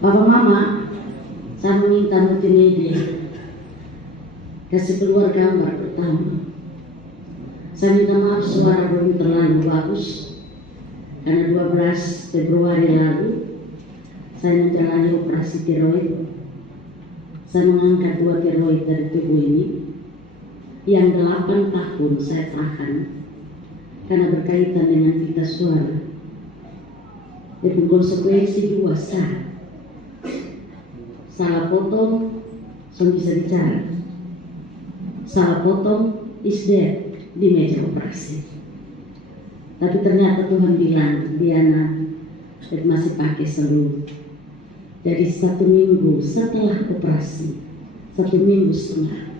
Bapak Mama, saya meminta multimedia kasih keluar gambar pertama. Saya minta maaf suara belum terlalu bagus karena 12 Februari lalu saya menjalani operasi tiroid. Saya mengangkat 2 tiroid dari tubuh ini yang 8 tahun saya tahan karena berkaitan dengan pita suara. Itu konsekuensi 2 salah potong, so bisa bicara. Salah potong is dead di meja operasi. Tapi ternyata Tuhan bilang Diana masih pakai seluruh. Jadi 1 minggu setelah operasi, 1 minggu setengah,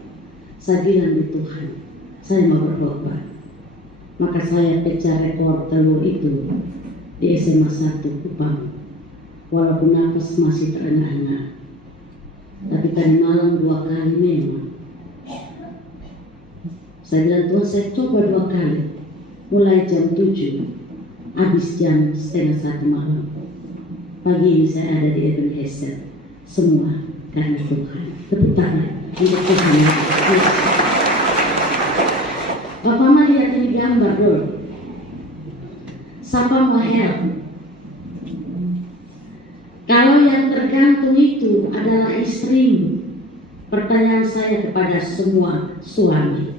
saya bilang di Tuhan, saya mau bertobat. Maka saya pecah rekor telur itu di SMA 1 Kupang. Walaupun nafas masih terengah-engah. Tapi tadi malam 2 kali memang. Saya bilang Tuhan, saya coba 2 kali. Mulai jam 7, habis jam 12:30 malam. Pagi ini saya ada di Ebenezer. Semua karena Tuhan. Tepuk tangan untuk Tuhan. Bapak Mama lihat ini gambar dulu. Siapa mahal? Kalau yang tergantung itu adalah istrimu, pertanyaan saya kepada semua suami.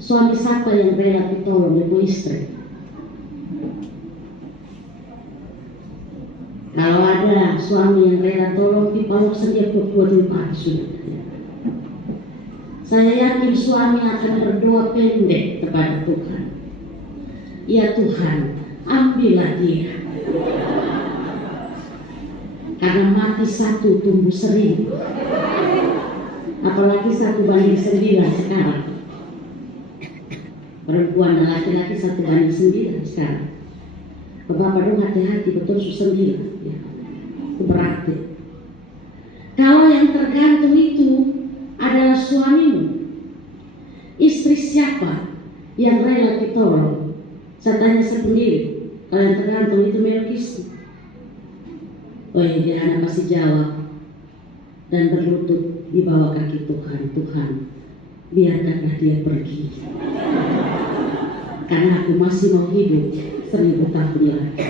Suami siapa yang rela ditolong oleh istri? Kalau ada suami yang rela tolong, dipalok saja buat sudah. Saya yakin suami akan berdoa pendek kepada Tuhan. Ya Tuhan, ambillah dia. Karena mati 1 tumbuh 1000. Apalagi 1:9 sekarang. Perempuan dan laki-laki 1:9 sekarang. Bapak dong hati-hati, betul 9 ya. Itu berarti. Kalau yang tergantung itu adalah suamimu, istri siapa yang rela ditolong? Saya tanya sendiri. Kalau yang tergantung itu milik istri. Oh ya, dia anak pasti jawab dan berlutut di bawah kaki Tuhan. Tuhan, biarkanlah dia pergi. Karena aku masih mau hidup 1000 tahun lagi.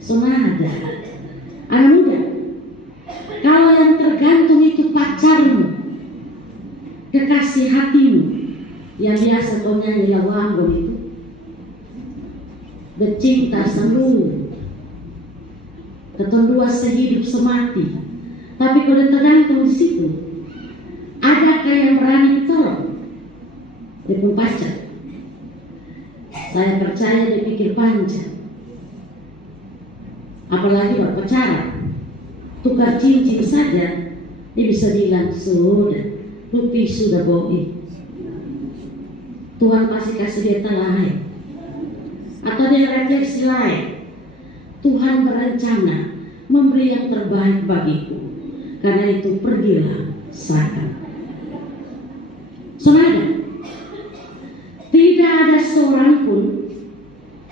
Sonada, anak muda, kalau yang tergantung itu pacarmu, kekasih hatimu, yang biasa kau nyanyi lawango itu, bercinta selalu, keterdua sehidup semati. Tapi kalau tergantung di situ, adakah yang berani ditolong? Dia pacar. Saya percaya dia pikir panjang. Apalagi berpacaran, tukar cincin saja, dia bisa bilang sudah, lupi sudah bohong. Tuhan pasti kasih dia lain, atau dia refleksi lain. Tuhan berencana memberi yang terbaik bagiku. Karena itu pergilah sekarang. Saudara, tidak ada seorang pun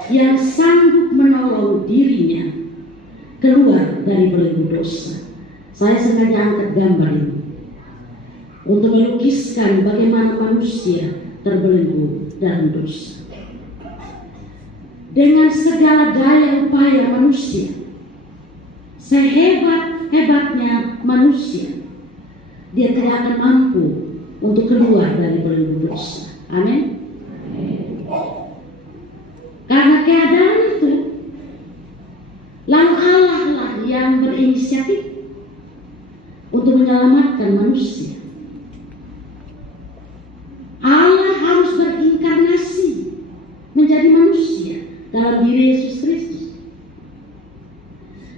yang sanggup menolong dirinya keluar dari belenggu dosa. Saya sengaja angkat gambar ini untuk melukiskan bagaimana manusia terbelenggu dalam dosa. Dengan segala daya upaya manusia, sehebat-hebatnya manusia, dia tidak akan mampu untuk keluar dari belenggu dosa. Amin. Karena keadaan itu, lalu Allah lah yang berinisiatif untuk menyelamatkan manusia. Allah harus berinkarnasi menjadi manusia dalam diri Yesus Kristus.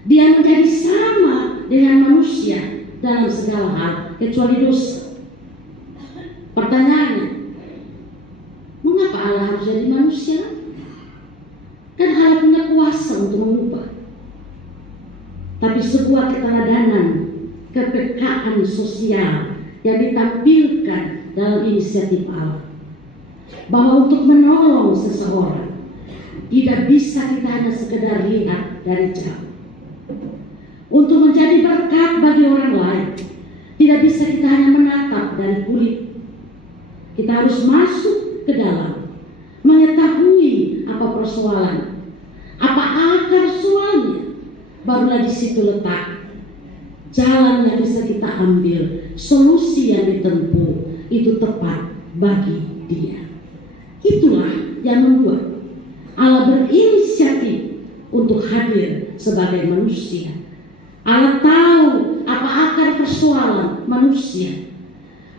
Dia menjadi sama dengan manusia dalam segala hal kecuali dosa. Pertanyaannya, mengapa Allah harus jadi manusia? Kan Allah punya kuasa untuk mengubah. Tapi sebuah keteladanan, kepekaan sosial yang ditampilkan dalam inisiatif Allah, bahwa untuk menolong seseorang tidak bisa kita hanya sekedar lihat dari jauh. untuk menjadi berkat bagi orang lain. Tidak bisa kita hanya menatap dari kulit. Kita harus masuk ke dalam, mengetahui apa persoalan, apa akar soalnya. Barulah di situ letak jalan yang bisa kita ambil, solusi yang ditempuh itu tepat bagi dia. Itulah yang membuat Allah berinisiatif untuk hadir sebagai manusia. Allah tahu apa akar persoalan manusia.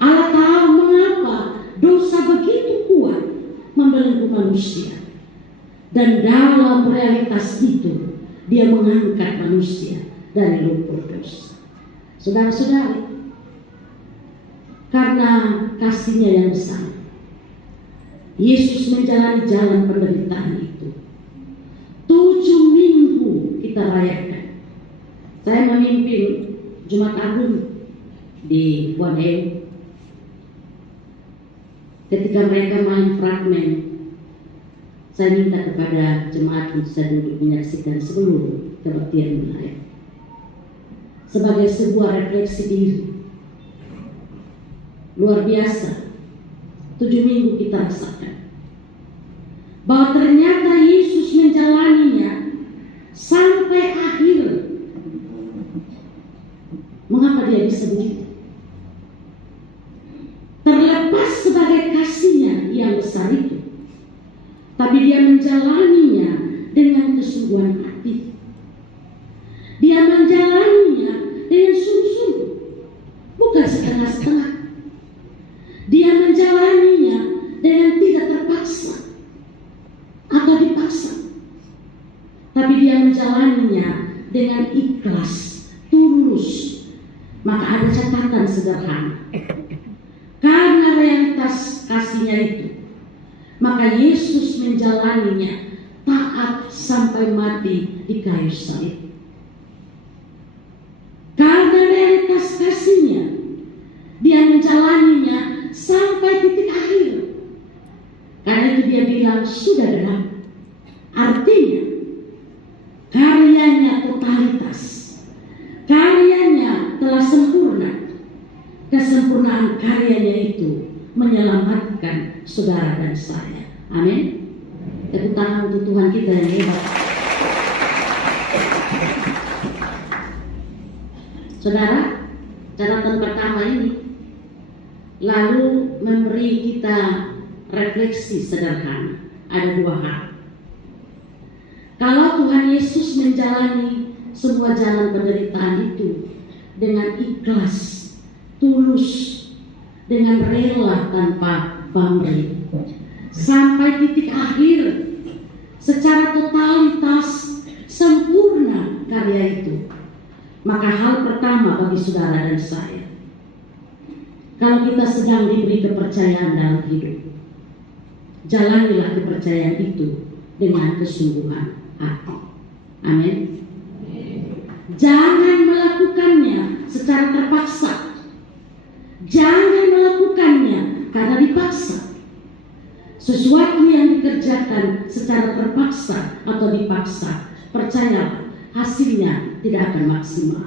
Allah tahu mengapa dosa begitu kuat membelenggu manusia. Dan dalam realitas itu, dia mengangkat manusia dari lumpur dosa. Saudara-saudari, karena kasih-Nya yang besar, Yesus menjalani jalan penderitaan itu. 7 minggu kita rayakan. Saya memimpin Jumat Agung di Boneu. Ketika mereka main fragmen, saya minta kepada jemaat untuk saya duduk menyaksikan seluruh kebaktian wilayah sebagai sebuah refleksi diri. Luar biasa, 7 minggu kita rasakan bahwa ternyata Yesus menjalaninya sampai akhir. Mengapa dia bisa begitu? Terlepas sebagai kasih-Nya yang besar itu, tapi dia menjalaninya dengan kesungguhan hati. Dia menjalaninya dengan sungguh-sungguh, bukan setengah-setengah. Dia menjalaninya dengan tidak terpaksa atau dipaksa, tapi dia menjalaninya dengan ikhlas, tulus. Maka ada catatan sederhana. Karena realitas kasih-Nya itu, maka Yesus menjalaninya taat sampai mati di kayu salib. Karena realitas kasih-Nya, dia menjalaninya sampai titik akhir. Karena itu dia bilang sudah genap. Artinya karyanya totalitas, karyanya telah sempurna. Kesempurnaan karyanya itu menyelamatkan saudara dan saya. Amin. Tepuk tangan untuk Tuhan kita yang hebat. Saudara, catatan pertama ini lalu memberi kita refleksi sederhana. Ada 2 hal. Kalau Tuhan Yesus menjalani semua jalan penderitaan itu dengan ikhlas, tulus, dengan rela tanpa pamrih, sampai titik akhir, secara totalitas sempurna karya itu, maka hal pertama bagi saudara dan saya, kalau kita sedang diberi kepercayaan dalam hidup, jalanilah kepercayaan itu dengan kesungguhan hati. Amin. Jangan melakukannya secara terpaksa. Jangan melakukannya karena dipaksa. Sesuatu yang dikerjakan secara terpaksa atau dipaksa, percayalah, hasilnya tidak akan maksimal.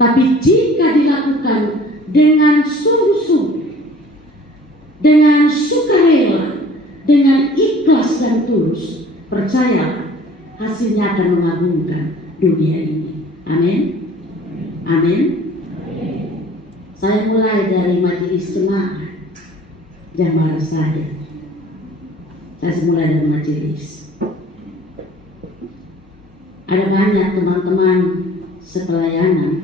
Tapi jika dilakukan dengan sungguh-sungguh, dengan sukarela, dengan ikhlas dan tulus, percayalah, hasilnya akan mengagumkan dunia ini. Amin. Amin. Saya mulai dari majelis jamaah saya. Saya mulai dari majelis. Ada banyak teman-teman sepelayanan.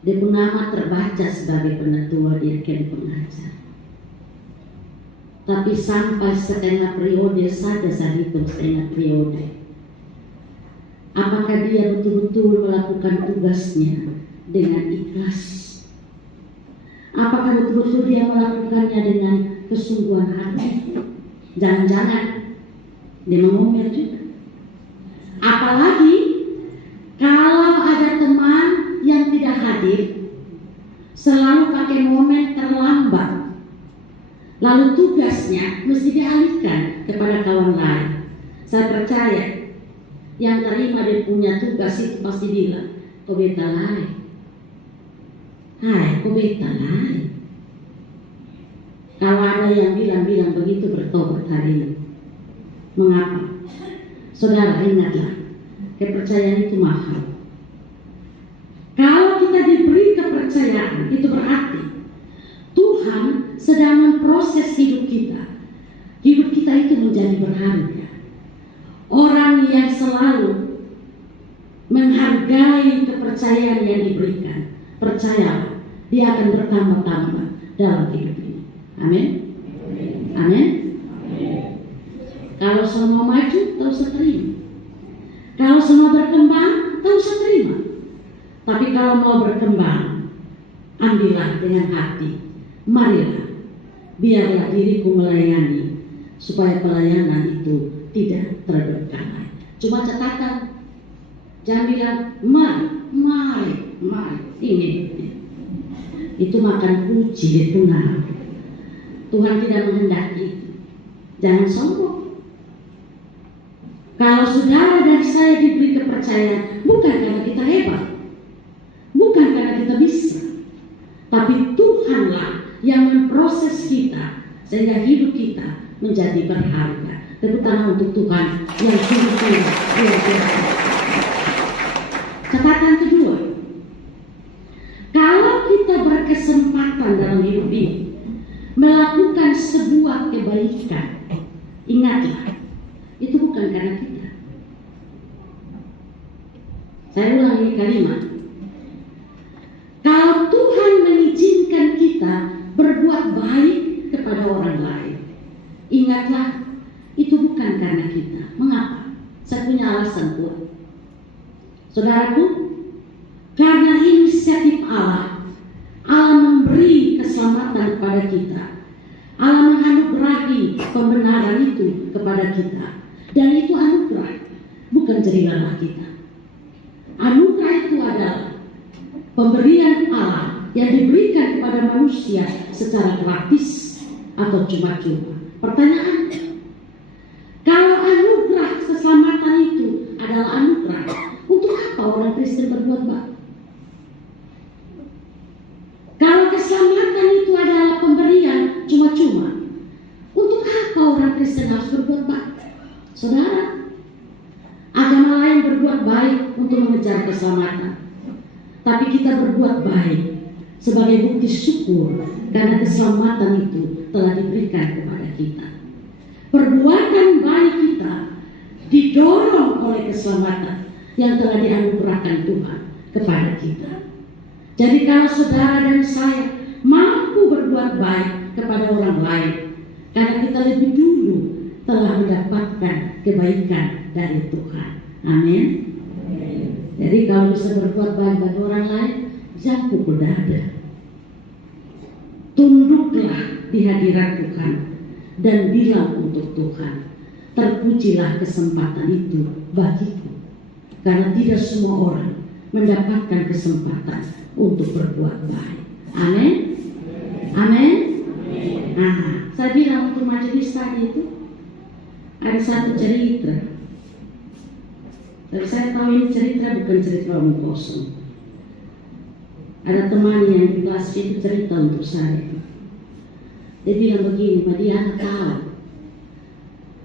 Dia pun nama terbaca sebagai penatua dirjen pengajar. Tapi sampai setengah periode saja saya hitung setengah periode. Apakah dia betul-betul melakukan tugasnya dengan ikhlas? Apakah betul-betul dia melakukannya dengan kesungguhan hati? Jangan-jangan dia mengomel juga. Apalagi kalau ada teman yang tidak hadir, selalu pakai momen terlambat, lalu tugasnya mesti dialihkan kepada kawan lain. Saya percaya yang terima dia punya tugas itu pasti bilang, kau beta lai. Hai, kau beta lai. Kalau ada yang bilang begitu, bertobat hari ini. Mengapa? Saudara, ingatlah, kepercayaan itu mahal. Kalau kita diberi kepercayaan, itu berarti Tuhan sedang memproses hidup kita. Hidup kita itu menjadi berharga. Orang yang selalu menghargai kepercayaan yang diberikan, percayalah, dia akan bertambah-tambah dalam hidup ini. Amin. Amin. Kalau semua maju, tak usah terima. Kalau semua berkembang, tak usah terima. Tapi kalau mau berkembang, ambillah dengan hati. Marilah, biarlah diriku melayani, supaya pelayanan itu tidak terbengkalai. Cuma catatan, jangan bilang mari, ini. Itu makan puji, itu benar. Tuhan tidak menghendaki. Jangan sombong. Kalau saudara dan saya diberi kepercayaan, bukan karena kita hebat, bukan karena kita bisa, tapi Tuhanlah yang memproses kita sehingga hidup kita menjadi berharga. Tepuk tangan untuk Tuhan yang sungguh-sungguh luar biasa. Catatan kedua, kalau kita berkesempatan dalam hidup ini melakukan sebuah kebaikan, ingatlah, itu bukan karena kita. Saya ulang ini kalimat. Kalau Tuhan mengizinkan kita berbuat baik kepada orang lain, ingatlah, itu bukan karena kita. Mengapa? Saya punya alasan kuat. Saudaraku, karena inisiatif Allah, Allah memberi keselamatan kepada kita. Allah menganugerahi pembenaran itu kepada kita. Dan itu anugerah, bukan jerih kita. Anugerah itu adalah pemberian Allah yang diberikan kepada manusia secara gratis atau cuma-cuma. Pertanyaan, kalau anugerah keselamatan itu adalah anugerah, untuk apa orang Kristen berbuat baik? Kalau keselamatan itu adalah pemberian cuma-cuma, untuk apa orang Kristen harus berbuat baik? Saudara, agama lain berbuat baik untuk mengejar keselamatan, tapi kita berbuat baik sebagai bukti syukur karena keselamatan itu telah diberikan kepada kita. Perbuatan baik kita didorong oleh keselamatan yang telah dianugerahkan Tuhan kepada kita. Jadi kalau saudara dan saya mampu berbuat baik kepada orang lain, karena kita lebih dulu telah mendapatkan kebaikan dari Tuhan. Amin. Jadi kalau bisa berbuat baik bagi orang lain, jangan pukul dada. Tunduklah di hadirat Tuhan dan bilang untuk Tuhan, terpujilah kesempatan itu bagiku. Karena tidak semua orang mendapatkan kesempatan untuk berbuat baik. Amin. Amin. Nah, saya bilang untuk majelis tadi itu ada satu cerita. Dan saya tahu ini cerita bukan cerita omong kosong. Ada teman yang di kelas itu cerita untuk saya. Dia bilang begini, Pak, dia tahu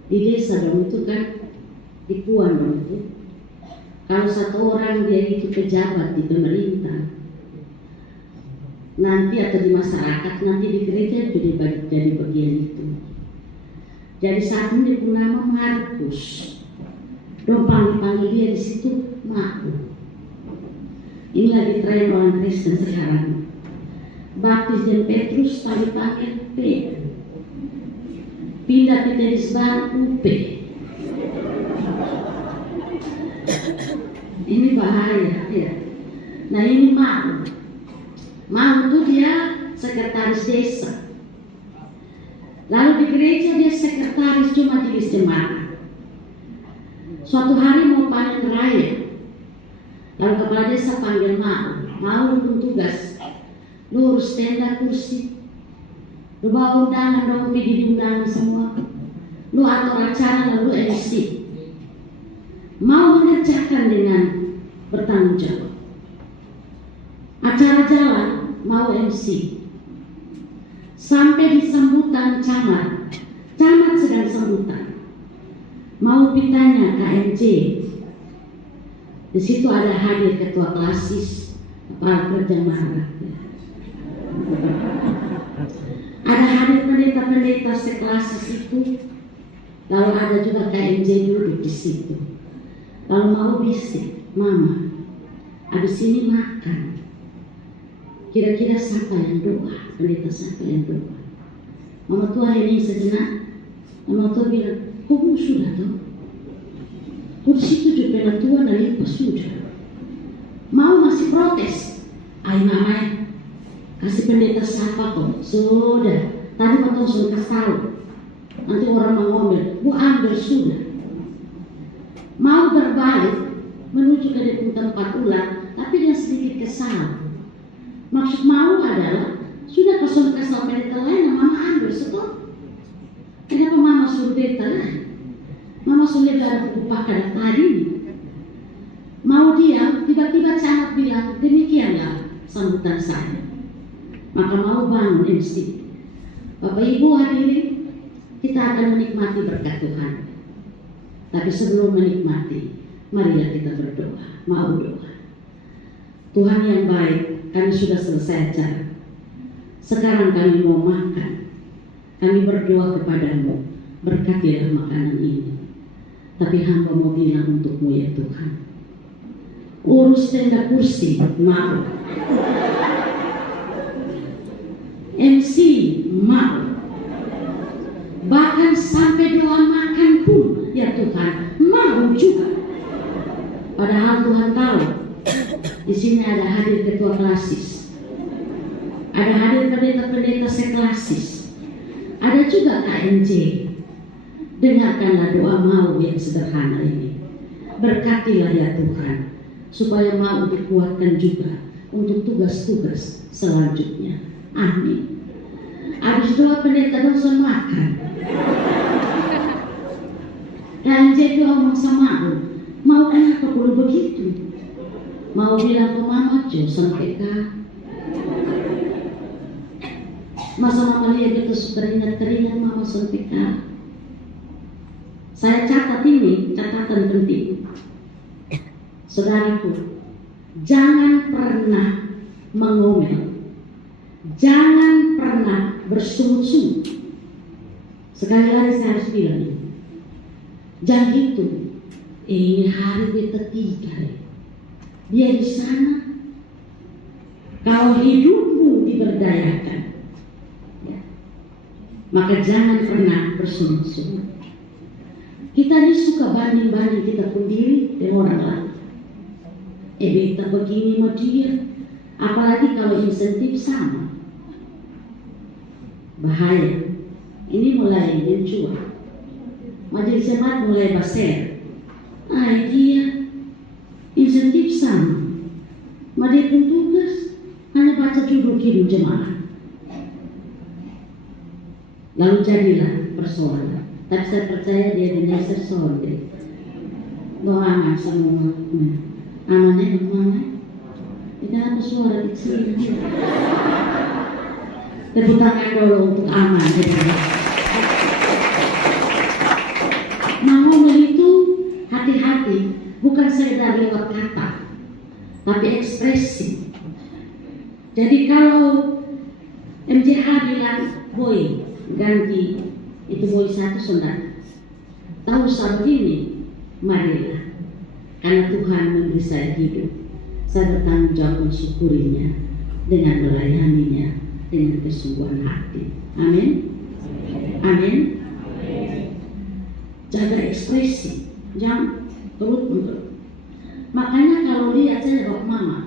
di desa dong itu kan, di Puan dong itu, kalau satu orang dia itu pejabat di pemerintah, nanti atau di masyarakat, nanti di gereja itu jadi bagian itu. Jadi saat ini dia punya nama Markus. Dong panggil dia di situ Markus. Ini lagi tren orang Kristen sekarang. Baptis dan Petrus panggil P. Pindah ke jenis baru UP. Ini bahaya ya. Nah ini Mau. Mau itu dia sekretaris desa. Lalu di gereja dia sekretaris cuma di jemaat. Suatu hari mau panen raya, lalu kepala desa panggil Mau untuk tugas, lu urus tenda kursi, lu bawa undangan dong, pergi diundang semua, lu atur acara lalu MC. mau mengerjakan dengan bertanggung jawab. Acara jalan mau MC. Sampai di sambutan camat sedang sambutan. Mau pitanya KMJ. Di situ ada hadir ketua klasis, kepala kerja marah. Ada hadir pendeta-pendeta seklasis itu. Lalu ada juga KMJ duduk di situ. Lalu mau bisik, Mama, habis ini makan. Kira-kira siapa yang doa? Pendeta siapa yang doa? Mama tua ini sejenak. Mama tua bilang, kamu sudah tahu? Di situ juga tua dan lupa sudah. Mau masih protes? Ayo Mama, kasih pendeta siapa kok? Sudah. Tadi potong sudah kasih tahu. Nanti orang mau ngomel, Bu ambil sudah. Mau berbalik menuju ke tempat ulang, tapi dia sedikit kesal. Maksud mau adalah sudah kesal pendeta lain, Mama ambil setelah. Kenapa Mama suruh pendeta lain? Mama sudah ada upah tadi. Mau diam, tiba-tiba camat bilang demikianlah sambutan saya. Maka mau bangun MC. Bapak Ibu hadirin, kita akan menikmati berkat Tuhan. Tapi sebelum menikmati, marilah kita berdoa. Mau doa. Tuhan yang baik, kami sudah selesai acara. Sekarang kami mau makan. Kami berdoa kepadamu, berkatilah makanan ini. Tapi hamba mau bilang untukmu ya Tuhan, urus tenda kursi, mau. MC, mau. Bahkan sampai doa makan pun, ya Tuhan, mau juga. Padahal Tuhan tahu, di sini ada hadir ketua klasis, ada hadir pendeta-pendeta seklasis, ada juga KMJ. Dengarkanlah doa mau yang sederhana ini. Berkatilah ya Tuhan, supaya mau dikuatkan juga untuk tugas-tugas selanjutnya. Amin. Habis doa pendeta dosa makan. KMJ ngomong sama mau kenapa perlu begitu? Mau bilang ke Mama Jo sampai kah? Masa Mama lihat itu teringat Mama sampai kah? Saya catat ini, catatan penting. Saudaraku, jangan pernah mengomel, jangan pernah bersungut-sungut. Sekali lagi saya harus bilang ini, jangan gitu. Ini hari ketiga, dia di sana. Kalau hidupmu diberdayakan, ya, maka jangan pernah bersungut-sungut. Kita ini suka banding-banding kita sendiri dengan orang lain. Beta begini sama dia, apalagi kalau insentif sama. Bahaya. Ini mulai mencuat. Majelis jemaat mulai baser. Dia insentif sama. Dia pun tugas hanya baca judul kidung jemaat. Lalu jadilah persoalan. Tapi saya percaya dia dengan sesuatu. Doa aman semua. Amannya mana? Kita ada suara kecil. Tepuk tangan dulu untuk aman. Ngomong itu hati-hati, bukan sekedar lewat kata, tapi ekspresi. Jadi kalau MJH bilang, boy, ganti itu boy satu sudah tahu saat ini, marilah, karena Tuhan memberi saya hidup, saya bertanggung jawab mensyukurinya dengan melayaninya dengan kesungguhan hati. Amin. Amin. Jaga ekspresi, jangan turut-menurut. Makanya kalau lihat saya bawa Mama,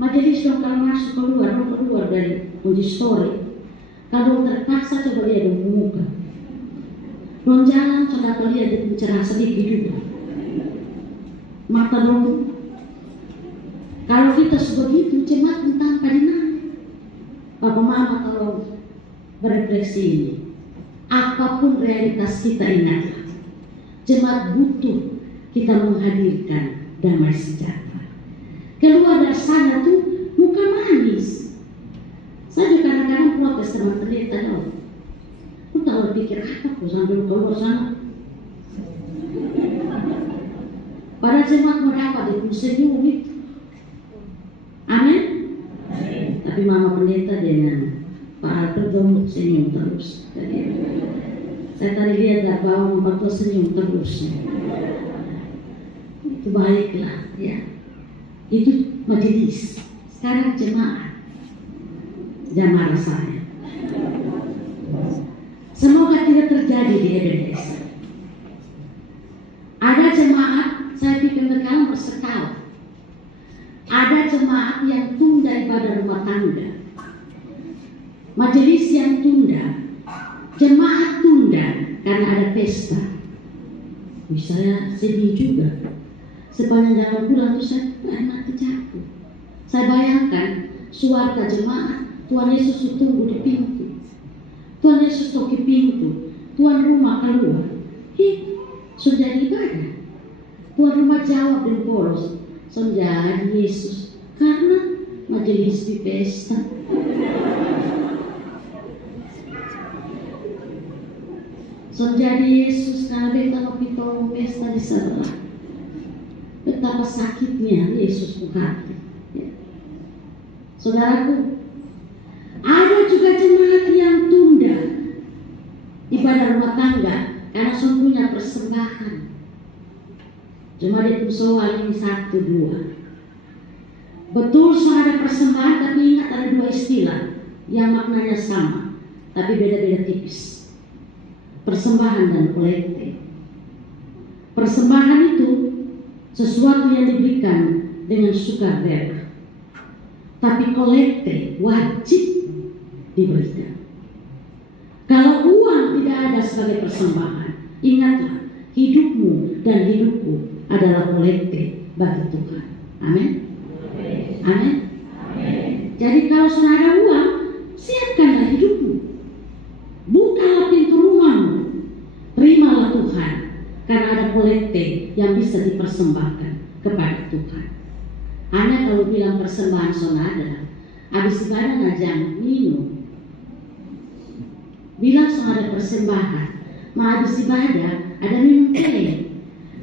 majelis dong kalau masuk keluar dari uji story, kalau terpaksa coba lihat di muka. Non jalan sudah lihat di cerah sedikit juga. Mata dong. Kalau kita sebegitu cemat tentang padina. Bapak Mama kalau berefleksi ini, apapun realitas kita ingatlah, jemaat butuh kita menghadirkan damai sejahtera. Keluar dari sana tuh muka manis. Saya juga kadang-kadang protes sama pendeta, lu tahu pikir apa kok sambil keluar sana? Pada jemaat mau dapat itu senyum itu. Amin. Tapi mama pendeta dengan Pak Alberto senyum terus. Saya tadi lihat dari bawah Pak Alberto senyum terus. Itu baiklah ya. Itu majelis. Sekarang jemaat. Jamaah saya. Semoga tidak terjadi di Ebenezer. Ada jemaat, saya pikir mereka bersekala. Ada jemaat yang tunda ibadah rumah tangga, majelis yang tunda, jemaat tunda karena ada pesta. Saya sedih juga. Sepanjang dalam bulan itu saya mati jatuh. Saya bayangkan suara jemaat, Tuhan Yesus tunggu di pintu. Tuhan Yesus toki pintu, Tuhan rumah keluar. Sudah ibadah. Tuhan rumah jawab dan polos. Sudah Yesus karena majelis di pesta. Sudah Yesus karena betapa pitolong pesta di sebelah. Betapa sakitnya Yesus ku hati. Ya. Saudaraku, ada juga jemaat yang tunda ibadah rumah tangga karena sungguhnya persembahan. Cuma di soal ini 1, 2. Betul ada persembahan, tapi ingat ada 2 istilah yang maknanya sama, tapi beda-beda tipis. Persembahan dan kolekte. Persembahan itu sesuatu yang diberikan dengan sukarela, tapi kolekte wajib diberikan. Kalau uang tidak ada sebagai persembahan, ingatlah hidupmu dan hidupku adalah kolekte bagi Tuhan. Amin. Amin. Jadi kalau sudah ada uang, siapkanlah hidupmu. Bukalah pintu rumahmu. Terimalah Tuhan, karena ada kolekte yang bisa dipersembahkan kepada Tuhan. Hanya kalau bilang persembahan sonada, habis ibadah jangan minum. Bilang sonada persembahan, ma habis ibadah ada minum teh.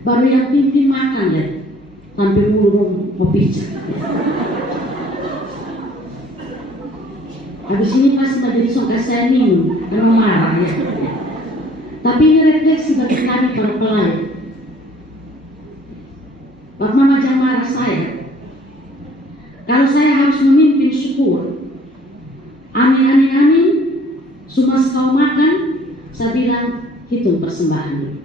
Baru yang pimpin makan deh, sampai mulu mau bicara. Habis ini pasti majelis songkas saya minum, karena marah ya. Tapi ini refleksi bagi kami para pelayan. Bapak mama jangan marah saya. Kalau saya harus memimpin syukur, amin amin amin, cuma kau makan, saya bilang hitung persembahan.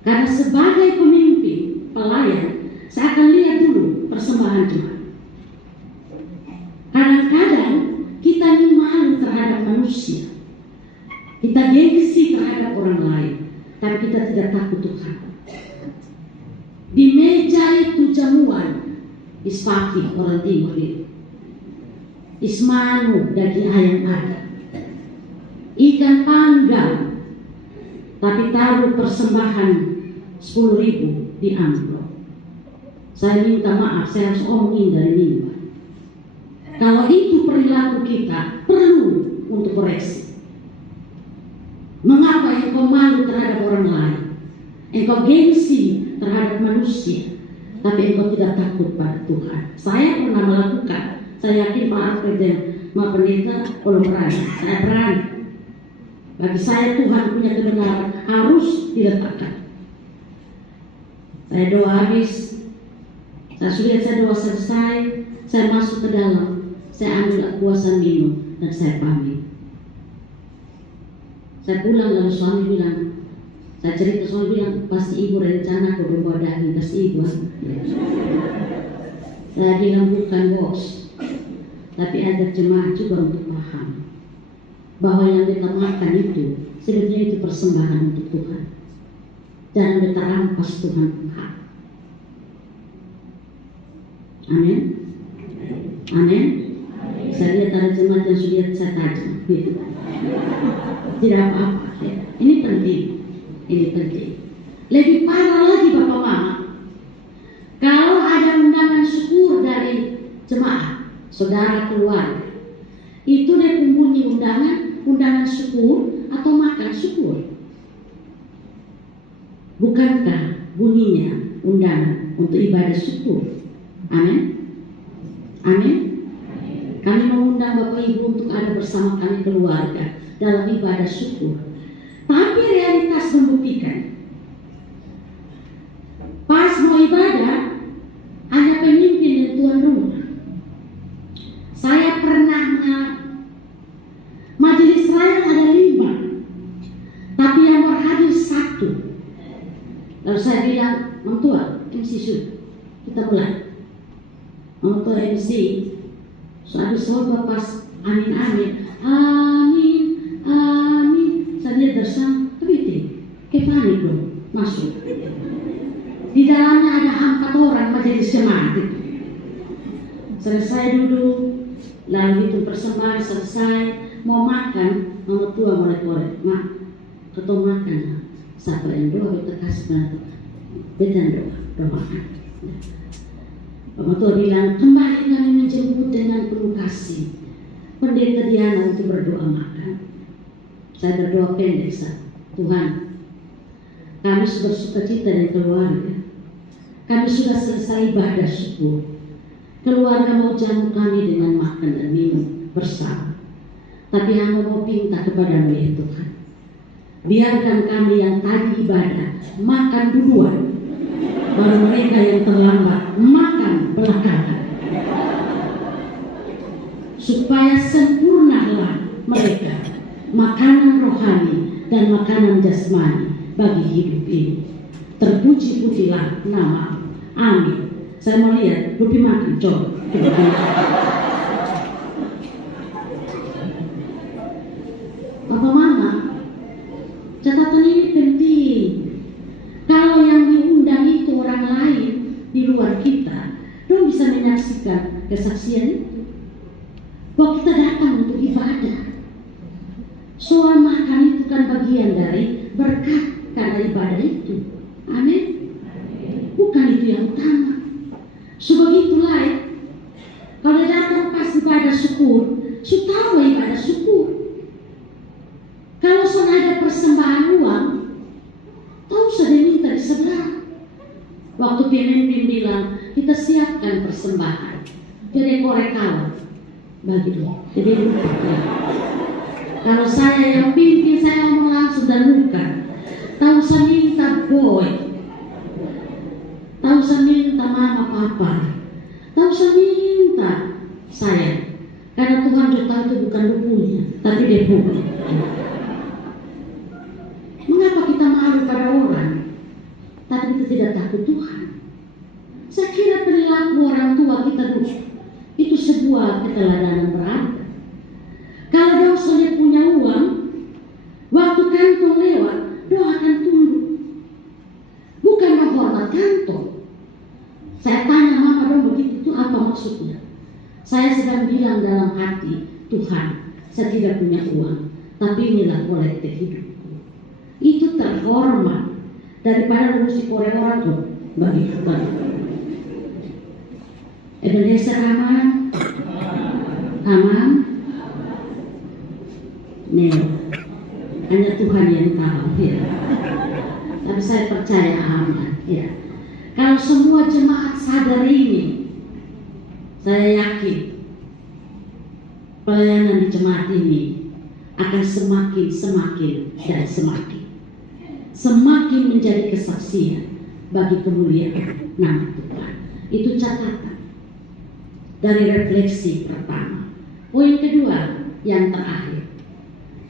Karena sebagai pemimpin pelayan, saya akan lihat dulu persembahan Tuhan. Kadang-kadang kita ini malu terhadap manusia, kita gengsi terhadap orang lain, tapi kita tidak takut Tuhan. Di meja itu jamuan, ispaki orang timur itu, ismanu daging ayam ada, ikan panggang, tapi taruh persembahan 10.000 di amplop. Saya minta maaf, saya harus omongin dari minggu. Kalau itu perilaku kita perlu untuk koreksi. Mengapa engkau malu terhadap orang lain? Engkau gengsi terhadap manusia, tapi engkau tidak takut pada Tuhan. Saya pernah melakukan. Saya yakin Pak Alfred dan Pak Pendeta belum berani. Saya berani. Bagi saya Tuhan punya kebenaran harus diletakkan. Saya doa habis, saya doa selesai, saya masuk ke dalam, saya ambil kuasa minum dan saya pamit. Saya pulang lalu suami bilang, saya cerita suami bilang, pasti ibu rencana ke rumah daging, pasti ibu. Saya bilang bukan bos, tapi ada jemaah juga untuk paham bahwa yang kita makan itu sebenarnya itu persembahan untuk Tuhan. Jangan kita rampas Tuhan. Amin. Amin. Saya lihat ada jemaat yang sudah saya tajam. Tidak apa-apa. Ini penting. Ini penting. Lebih parah lagi Bapak Mama, kalau ada undangan syukur dari jemaah, saudara keluarga, itu dia bunyi undangan syukur atau makan syukur. Bukankah bunyinya undangan untuk ibadah syukur? Amin. Amin. Kami mengundang Bapak Ibu untuk ada bersama kami keluarga dalam ibadah syukur. Tapi realitas membuktikan, pas mau ibadah hanya pemimpin dan tuan rumah. Saya pernah majelis raya ada 5, tapi yang berhadir 1. Lalu saya bilang, Mentua, MC sudah, kita mulai. Mentua MC, soal soal pas amin amin, amin amin. Saya tersang, tapi panik dong masuk. Di dalamnya ada 4 orang majelis jemaat. Selesai duduk, lalu itu persembahan selesai, mau makan, Mentua mulai korek, mak, ketemu makan. Siapa yang doa kita kasih bantu, betan doakan. Mentua bilang, kembali kami menjemput dengan penuh kasih Pendeta Diana untuk berdoa makan. Saya berdoa pendek, Tuhan, kami sudah sukacita dengan keluarga. Kami sudah selesai ibadah syukur. Keluarga mau jamu kami dengan makan dan minum bersama. Tapi yang mau pinta kepadamu ya Tuhan, biarkan kami yang tadi ibadah makan duluan, baru mereka yang terlambat makan belakangan. Supaya sempurnalah mereka makanan rohani dan makanan jasmani bagi hidup ini. Terpuji-pujilah nama. Amin. Saya mau lihat, Rupi makan, coba. Bapak Mama, catatan ini penting. Kalau yang diundang itu orang lain di luar kita, dong bisa menyaksikan kesaksian itu. Bahwa kita datang untuk ibadah. Soal makan itu kan bagian dari berkat karena ibadah itu. Amin. Bukan itu yang utama. Sebegitulah ya. Kalau datang pas ibadah syukur, tahu ibadah syukur. Kalau sudah ada persembahan uang, tahu sudah minta di sebelah. Waktu pemimpin bilang, kita siapkan persembahan. Jadi korek kawan. Bagi dia. Jadi lupa. Ya. Kalau saya yang pimpin, saya mau langsung dan luka. Tahu saya minta boy. Tahu saya minta mama papa. Tahu saya minta saya. Karena Tuhan juga tahu itu bukan lupunya, tapi dia punya. Mengapa kita malu pada orang, tapi kita tidak takut Tuhan? Saya kira perilaku orang tua kita dulu itu sebuah keteladanan berharga. Kalau dia sudah punya uang, waktu kantong lewat, doa akan tunduk. Bukan menghormat kantong. Saya tanya mama dong begitu itu apa maksudnya? Saya sedang bilang dalam hati, Tuhan, saya tidak punya uang, tapi inilah kolektif hidupku. Itu terhormat daripada ngurusi korek orang tuh bagi Tuhan. Ebenezer aman, aman, Neo. Hanya Tuhan yang tahu, ya. Tapi saya percaya aman, ya. Kalau semua jemaat sadar ini, saya yakin pelayanan di jemaat ini akan semakin dan semakin menjadi kesaksian bagi kemuliaan nama Tuhan. Itu catatan dari refleksi pertama. Poin kedua yang terakhir,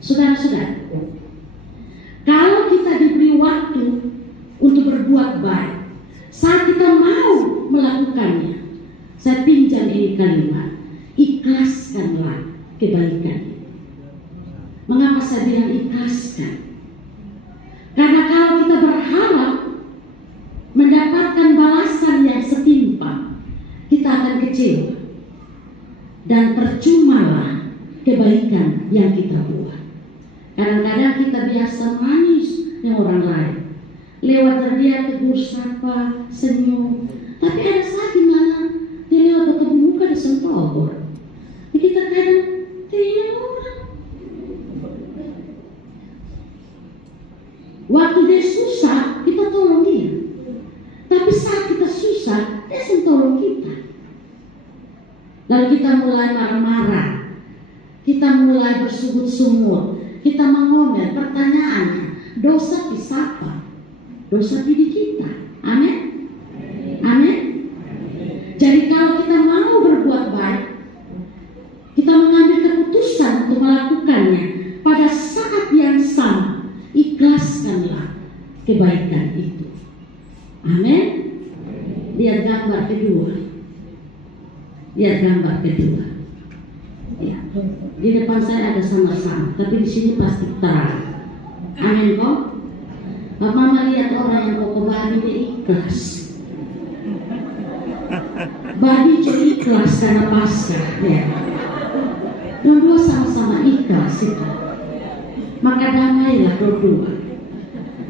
saudara-saudara, kalau kita diberi waktu untuk berbuat baik, saat kita mau melakukannya, saya pinjam ini kalimat, ikhlaskanlah kebaikan. Mengapa saya bilang ikhlaskan? Karena kalau kita berharap mendapatkan balasan yang setimpal, kita akan kecewa dan percumalah kebaikan yang kita buat. Kadang-kadang kita biasa manis dengan orang lain, lewat dia tegur sapa, senyum. Tapi ada saat di mana dia lewat ketemu muka disentuh. Kita kadang tidak orang. Waktu dia susah, kita tolong dia. Tapi saat kita susah, dia tolong kita. Lalu kita mulai marah-marah, kita mulai bersungut-sungut, kita mengomel. Pertanyaannya, dosa di siapa? Dosa diri kita. Amin. Amin. Jadi kalau kita mau berbuat baik, kita mengambil keputusan untuk melakukannya, pada saat yang sama ikhlaskanlah kebaikan itu. Amin. Lihat gambar kedua. Lihat gambar kedua. Ya. Di depan saya ada sama-sama, tapi di sini pasti terang. Amin kok. Mama lihat orang yang koko babi dia ikhlas. Babi jadi ikhlas karena pasrah. Ya. Dua-dua sama-sama ikhlas itu. Maka damailah dua-dua.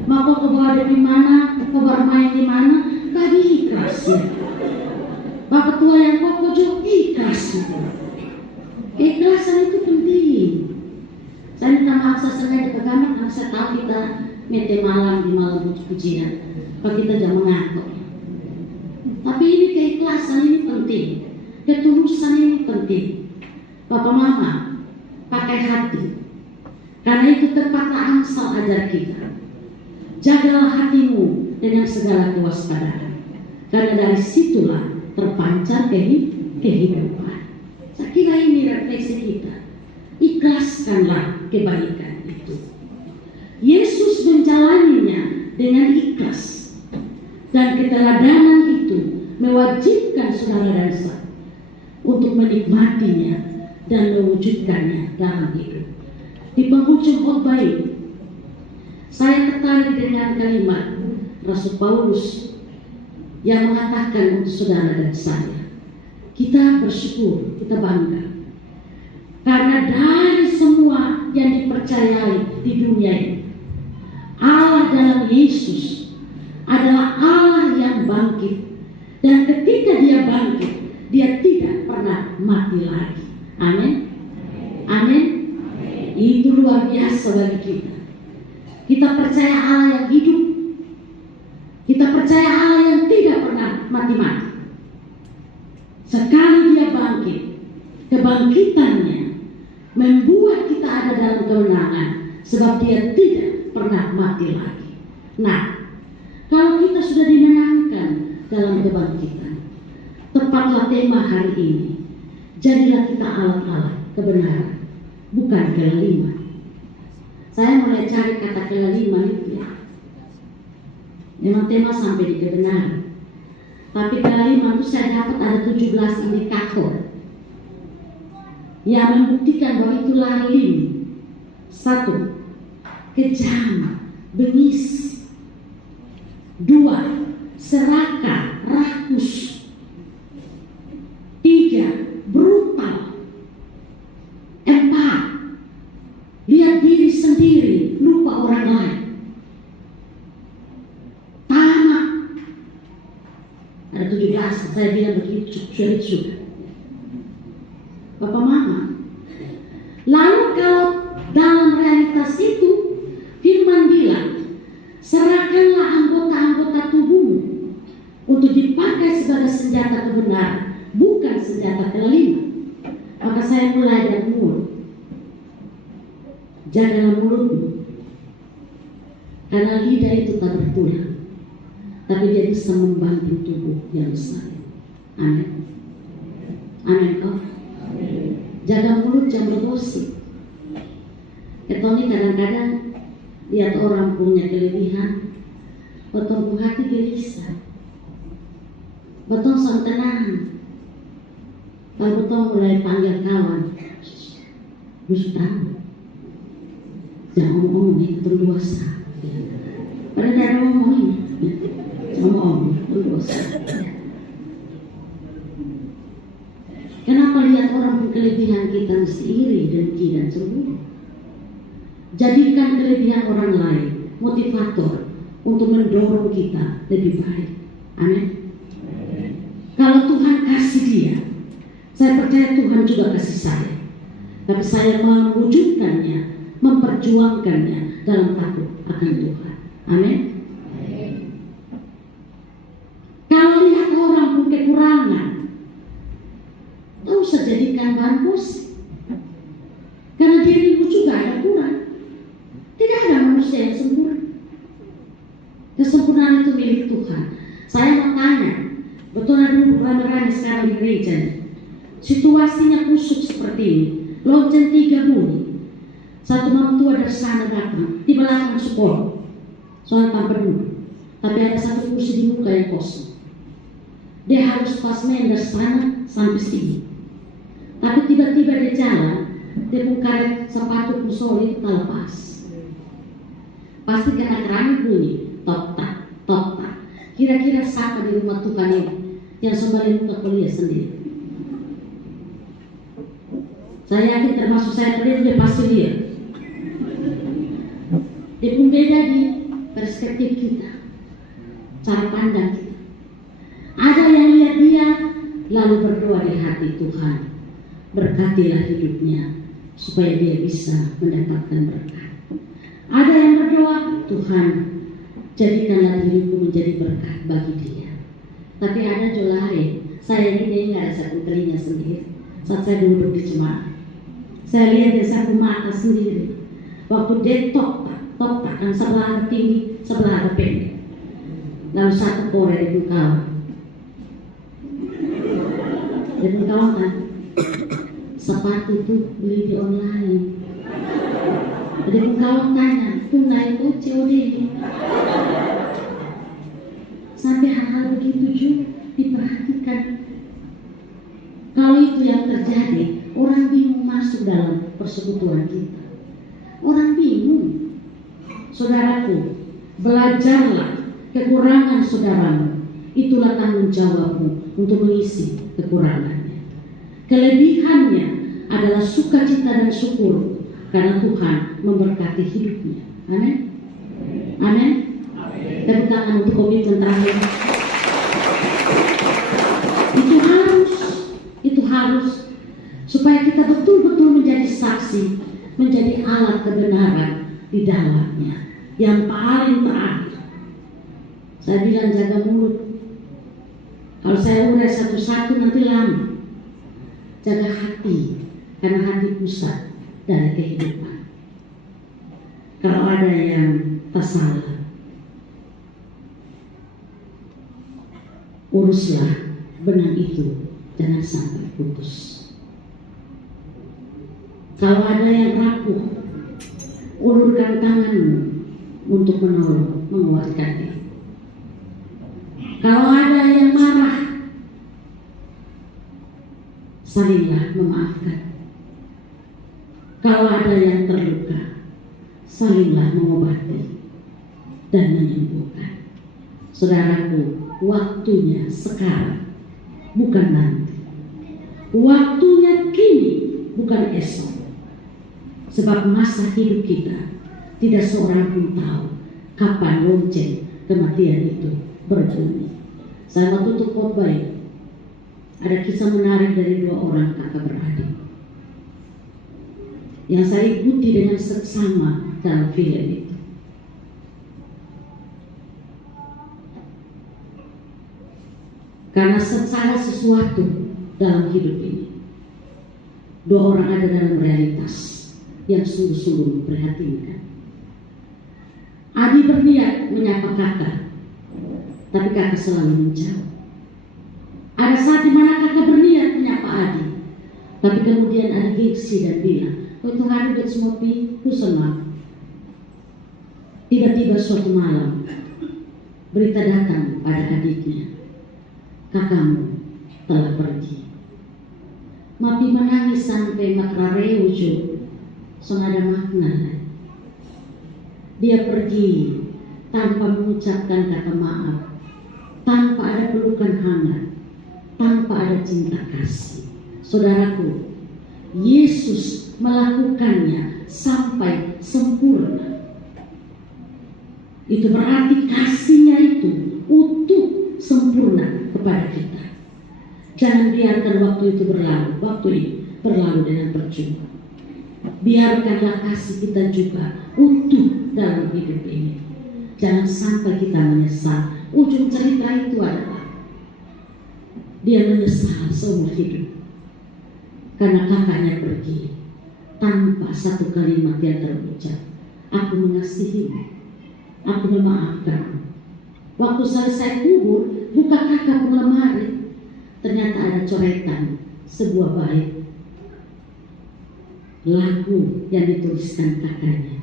Mau kau bawa dari mana, kau bermain di mana, babi ikhlas ya. Bapak tua yang koko juga ikhlas itu. Keikhlasan itu penting. Saya minta maaf saya sengaja ke kamar karena saya tahu kita mete malam di malam pujian. Kalau kita jangan mengatur. Tapi ini keikhlasan ini penting. Ketulusan ini penting. Bapak mama pakai hati. Karena itu tepatlah Amsal ajar kita. Jagalah hatimu dengan segala kewaspadaan. Karena dari situlah terpancar kehidupan. Saya kira ini refleksi kita. Ikhlaskanlah kebaikan itu. Yesus menjalaninya dengan ikhlas. Dan keteladanan itu mewajibkan saudara dan saya untuk menikmatinya dan mewujudkannya dalam hidup. Di penghujung khotbah ini, saya tertarik dengan kalimat Rasul Paulus yang mengatakan untuk saudara dan saya, kita bersyukur, kita bangga karena dari semua yang dipercayai di dunia ini, Allah dalam Yesus adalah Allah yang bangkit, dan ketika dia bangkit, dia tidak pernah mati lagi. Amin. Amin. Itu luar biasa bagi kita. Kita percaya Allah yang hidup. Kita percaya Allah yang tidak pernah mati-mati. Sekali dia bangkit, kebangkitannya membuat kita ada dalam kemenangan, sebab dia tidak pernah mati lagi. Nah, kalau kita sudah dimenangkan dalam kebangkitan, tepatlah tema hari ini. Jadilah kita alat-alat kebenaran, bukan kelaliman. Saya mulai cari kata kelaliman itu ya. Memang tema sampai di kebenaran. Tapi kelaliman itu saya dapat ada 17 indikator yang membuktikan bahwa itu lalim. 1. Kejam, bengis. 2. Serakah, rakus. 3. Brutal. 4. Lihat diri sendiri, lupa orang lain. Tamak. Ada 17, saya bilang begitu sudah. Bapak mama. Lalu kalau dalam realitas itu, firman bilang, serahkanlah anggota-anggota tubuhmu untuk dipakai sebagai senjata kebenaran, bukan senjata kelaliman. Maka saya mulai dari mulut. Jagalah mulutmu, karena lidah itu tak bertulang, tapi dia bisa membantu tubuh yang besar. Amin. Amin kok. Jaga mulut, jangan bergosip. Ketoni kadang-kadang lihat orang punya kelebihan, betul hati gelisah, betul sang tenang. Kalau betul mulai panggil kawan, Gustaf, jangan ngomong itu berdosa. Pada tidak ngomong ini, ngomong berdosa. Kenapa lihat orang kelebihan kita mesti iri, dengki dan cemburu? Jadikan kelebihan orang lain motivator untuk mendorong mendorong kita lebih baik. Amin. Kalau Tuhan kasih dia, saya percaya Tuhan juga kasih saya. Tapi saya mewujudkannya, memperjuangkannya dalam takut akan Tuhan. Amin. Kalau lihat orang pun kekurangan, tak usah jadikan bahan posisi. Karena dirimu juga ada kurang. Tidak ada manusia yang sempurna. Kesempurnaan itu milik Tuhan. Saya mau tanya, betul ada rame-rame sekarang di gereja, situasinya kusut seperti ini, lonceng 3 bunyi. Satu orang tua dari sana datang di belakang sekolah, soal tanpa dulu. Tapi ada satu kursi di muka yang kosong. Dia harus pas main dari sana sampai sini. Tapi tiba-tiba dia jalan, dia buka sepatu pusol itu tak lepas. Pasti kena keramik bunyi, tok tak, tok tak. Kira-kira siapa di rumah tukang ini yang sembari muka kuliah sendiri? Saya yakin termasuk saya tadi dia pasti lihat. Dia pun beda di perspektif kita, cara pandang kita. Ada yang lihat dia lalu berdoa di hati, Tuhan berkatilah hidupnya supaya dia bisa mendapatkan berkat. Ada yang berdoa, Tuhan jadikanlah diriku menjadi berkat bagi dia. Tapi ada jolare, saya ini nggak ada satu telinga sendiri. Saat saya duduk di jemaat, saya lihat dia satu mata sendiri. Waktu dia tok kan sebelah ada tinggi, sebelah ada pendek. Lalu satu korek di kawan. Dia kawan kan, sepatu itu beli di online. Jadi kawan tanya, tunai itu COD. Sampai hal-hal begitu juga diperhatikan. Kalau itu yang terjadi, orang bingung masuk dalam persekutuan kita. Orang bingung. Saudaraku, belajarlah kekurangan saudaramu. Itulah tanggung jawabmu untuk mengisi kekurangannya. Kelebihannya adalah sukacita dan syukur karena Tuhan memberkati hidupnya. Amin. Amin. Tepuk tangan untuk komitmen terakhir. Itu harus supaya kita betul-betul menjadi saksi, menjadi alat kebenaran di dalamnya. Yang paling terakhir, saya bilang jaga mulut. Kalau saya udah satu-satu nanti lama. Jaga hati, karena hati pusat dari kehidupan. Kalau ada yang tak salah, uruslah benang itu, jangan sampai putus. Kalau ada yang rapuh, ulurkan tanganmu untuk menolong, menguatkannya. Kalau ada yang marah, salinglah memaafkan. Kalau ada yang terluka, salinglah mengobati dan menyembuhkan. Saudaraku, waktunya sekarang, bukan nanti. Waktunya kini, bukan esok. Sebab masa hidup kita tidak seorang pun tahu kapan lonceng kematian itu berbunyi. Saya mau tutup khotbah ini. Ada kisah menarik dari 2 orang kakak beradik yang saya ikuti dengan seksama dalam film itu. Karena segala sesuatu dalam hidup ini, 2 orang ada dalam realitas yang sungguh-sungguh memprihatinkan. Adi berniat menyapa kakak, tapi kakak selalu menjauh. Ada saat di mana kakak berniat menyapa Adi, tapi kemudian Adi gengsi dan bilang, "Oh Tuhan, udah semua ku senang." Tiba-tiba suatu malam, berita datang pada adiknya, "Kakakmu telah pergi." Mapi menangis sampai makrareujo. Ada makna. Dia pergi tanpa mengucapkan kata maaf, tanpa ada pelukan hangat, tanpa ada cinta kasih. Saudaraku, Yesus melakukannya sampai sempurna. Itu berarti kasihnya itu utuh, sempurna kepada kita. Jangan biarkan waktu itu berlalu, berlalu dengan percuma. Biarkanlah kasih kita juga utuh dalam hidup ini. Jangan sampai kita menyesal. Ujung cerita itu adalah dia menyesal seumur hidup karena kakaknya pergi tanpa satu kalimat yang terucap. Aku mengasihimu, aku memaafkan. Waktu selesai kubur, buka kakak lemari, ternyata ada coretan sebuah bait lagu yang dituliskan kakaknya.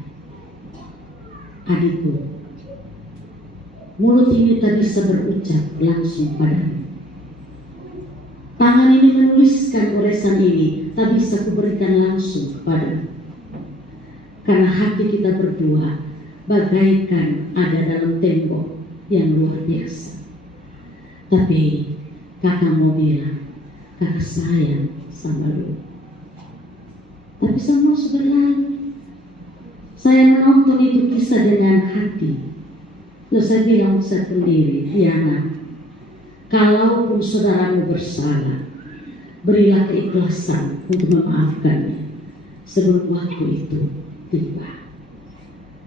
Adikku, mulut ini tak bisa berucap langsung padamu. Tangan ini menuliskan goresan ini tak bisa kuberikan langsung kepadamu. Karena hati kita berdua bagaikan ada dalam tembok yang luar biasa. Tapi kakak mau bilang, kakak sayang sama lu. Tapi semua sudah lalu. Saya menonton itu kisah dengan hati. Terus saya bilang saya sendiri, Diana, kalaupun saudaramu bersalah, berilah keikhlasan untuk memaafkannya sebelum waktu itu tiba.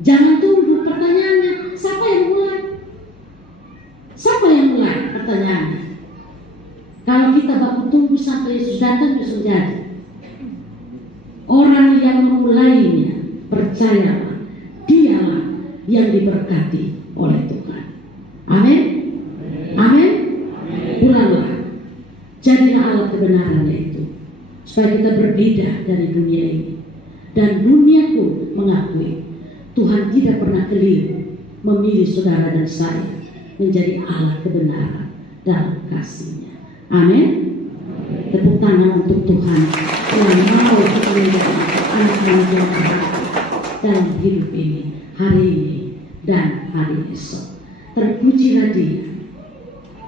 Jangan tunggu pertanyaannya, siapa yang mulai? Siapa yang mulai pertanyaannya? Kalau kita baku tunggu sampai Yesus datang, Yesus jadi. Orang yang memulainya, percayalah, dialah yang diberkati oleh Tuhan. Amin. Amin. Pulanglah, jadilah alat kebenarannya itu, supaya kita berbeda dari dunia ini. Dan dunia pun mengakui Tuhan tidak pernah keliru memilih saudara dan saya menjadi alat kebenaran dalam kasih-Nya. Amin. Tepuk tangan untuk Tuhan yang mau kita menjadi anak-anak yang baik dalam hidup ini, hari ini dan hari esok. Terpujilah Dia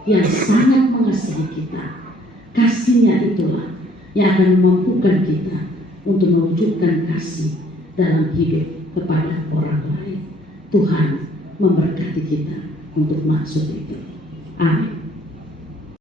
yang sangat mengasihi kita. Kasih-Nya itulah yang akan memampukan kita untuk mewujudkan kasih dalam hidup kepada orang lain. Tuhan memberkati kita untuk maksud itu. Amin.